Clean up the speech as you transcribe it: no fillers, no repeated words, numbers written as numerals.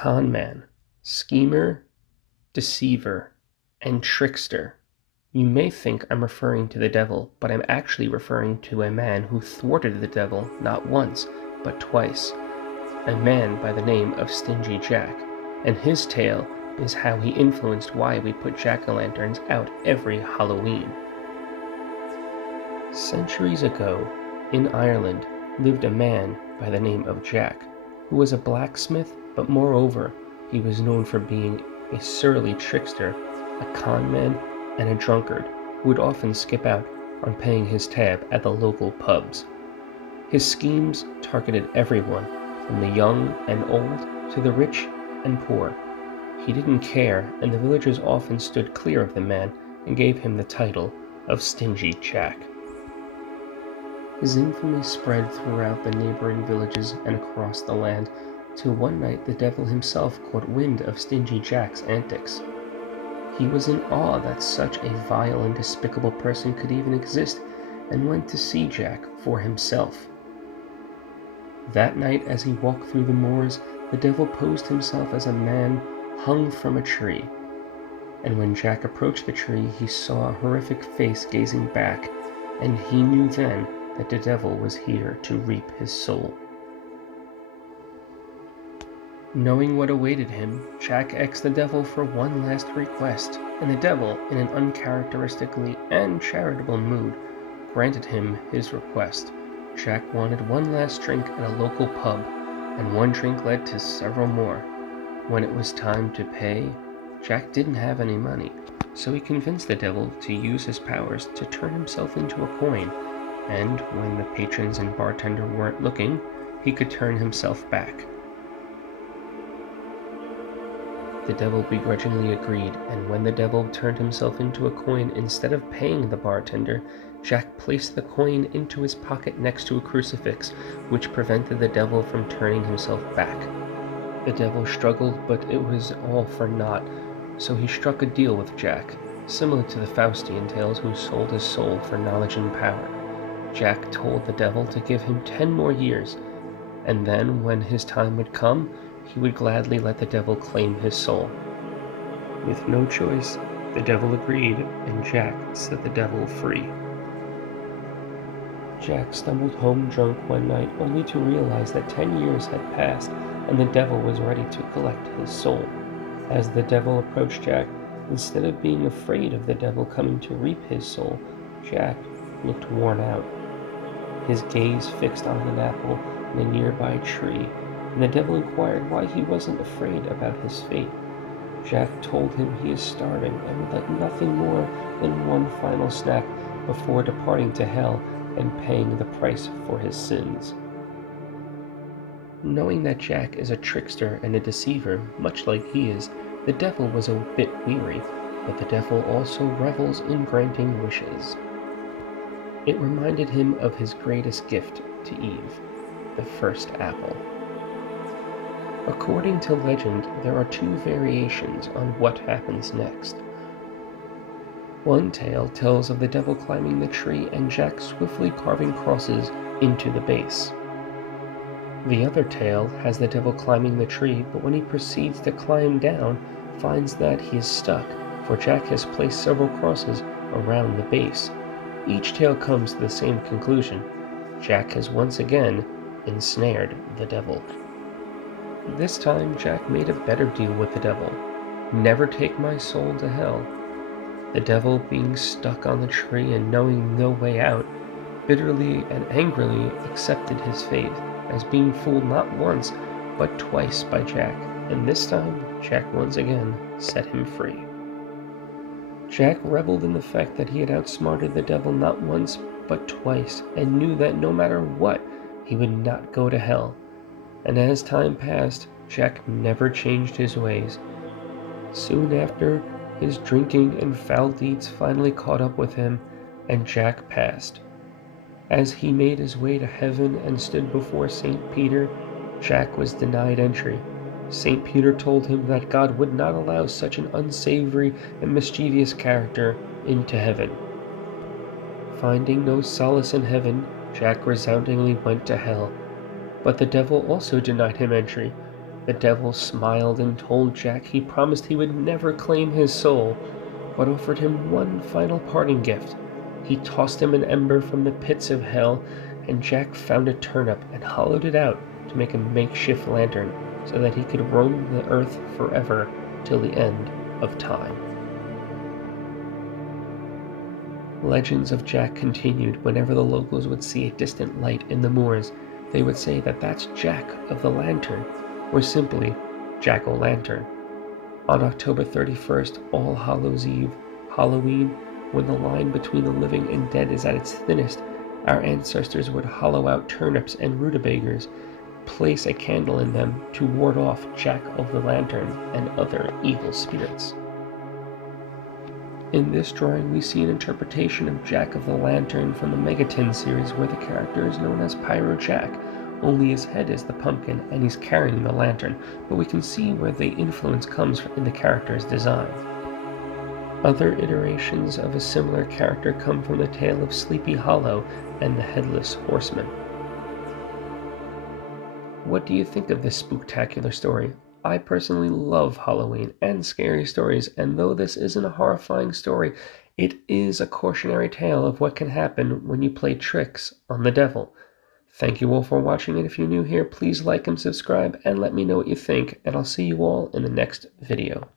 Con man, schemer, deceiver, and trickster. You may think I'm referring to the devil, but I'm actually referring to a man who thwarted the devil not once, but twice. A man by the name of Stingy Jack, and his tale is how he influenced why we put jack-o'-lanterns out every Halloween. Centuries ago, in Ireland, lived a man by the name of Jack, who was a blacksmith, but moreover, he was known for being a surly trickster, a con man, and a drunkard who would often skip out on paying his tab at the local pubs. His schemes targeted everyone, from the young and old to the rich and poor. He didn't care, and the villagers often stood clear of the man and gave him the title of Stingy Jack. His infamy spread throughout the neighboring villages and across the land, till one night the devil himself caught wind of Stingy Jack's antics. He was in awe that such a vile and despicable person could even exist, and went to see Jack for himself. That night, as he walked through the moors, the devil posed himself as a man hung from a tree. And when Jack approached the tree, he saw a horrific face gazing back, and he knew then that the devil was here to reap his soul. Knowing what awaited him, Jack asked the devil for one last request, and the devil, in an uncharacteristically and charitable mood, granted him his request. Jack wanted one last drink at a local pub, and one drink led to several more. When it was time to pay, Jack didn't have any money, so he convinced the devil to use his powers to turn himself into a coin, and when the patrons and bartender weren't looking, he could turn himself back. The devil begrudgingly agreed, and when the devil turned himself into a coin, instead of paying the bartender, Jack placed the coin into his pocket next to a crucifix, which prevented the devil from turning himself back. The devil struggled, but it was all for naught, so he struck a deal with Jack, similar to the Faustian tales who sold his soul for knowledge and power. Jack told the devil to give him 10 more years, and then, when his time would come, he would gladly let the devil claim his soul. With no choice, the devil agreed, and Jack set the devil free. Jack stumbled home drunk one night, only to realize that 10 years had passed, and the devil was ready to collect his soul. As the devil approached Jack, instead of being afraid of the devil coming to reap his soul, Jack looked worn out. His gaze fixed on an apple in a nearby tree, and the devil inquired why he wasn't afraid about his fate. Jack told him he is starving and would like nothing more than one final snack before departing to hell and paying the price for his sins. Knowing that Jack is a trickster and a deceiver, much like he is, the devil was a bit weary, but the devil also revels in granting wishes. It reminded him of his greatest gift to Eve, the first apple. According to legend, there are 2 variations on what happens next. One tale tells of the devil climbing the tree and Jack swiftly carving crosses into the base. The other tale has the devil climbing the tree, but when he proceeds to climb down, finds that he is stuck, for Jack has placed several crosses around the base. Each tale comes to the same conclusion: Jack has once again ensnared the devil. This time, Jack made a better deal with the devil. Never take my soul to hell. The devil, being stuck on the tree and knowing no way out, bitterly and angrily accepted his fate, as being fooled not once, but twice by Jack, and this time, Jack once again set him free. Jack reveled in the fact that he had outsmarted the devil not once, but twice, and knew that no matter what, he would not go to hell. And as time passed, Jack never changed his ways. Soon after, his drinking and foul deeds finally caught up with him, and Jack passed. As he made his way to heaven and stood before St. Peter, Jack was denied entry. St. Peter told him that God would not allow such an unsavory and mischievous character into heaven. Finding no solace in heaven, Jack resoundingly went to hell. But the devil also denied him entry. The devil smiled and told Jack he promised he would never claim his soul, but offered him one final parting gift. He tossed him an ember from the pits of hell, and Jack found a turnip and hollowed it out to make a makeshift lantern so that he could roam the earth forever till the end of time. Legends of Jack continued. Whenever the locals would see a distant light in the moors, they would say that that's Jack of the Lantern, or simply Jack-o'-lantern. On October 31st, All Hallows Eve, Halloween, when the line between the living and dead is at its thinnest, our ancestors would hollow out turnips and rutabagas, place a candle in them to ward off Jack of the Lantern and other evil spirits. In this drawing, we see an interpretation of Jack of the Lantern from the Megaton series, where the character is known as Pyro Jack, only his head is the pumpkin and he's carrying the lantern, but we can see where the influence comes in the character's design. Other iterations of a similar character come from the tale of Sleepy Hollow and the Headless Horseman. What do you think of this spooktacular story? I personally love Halloween and scary stories, and though this isn't a horrifying story, it is a cautionary tale of what can happen when you play tricks on the devil. Thank you all for watching, and if you're new here, please like and subscribe, and let me know what you think, and I'll see you all in the next video.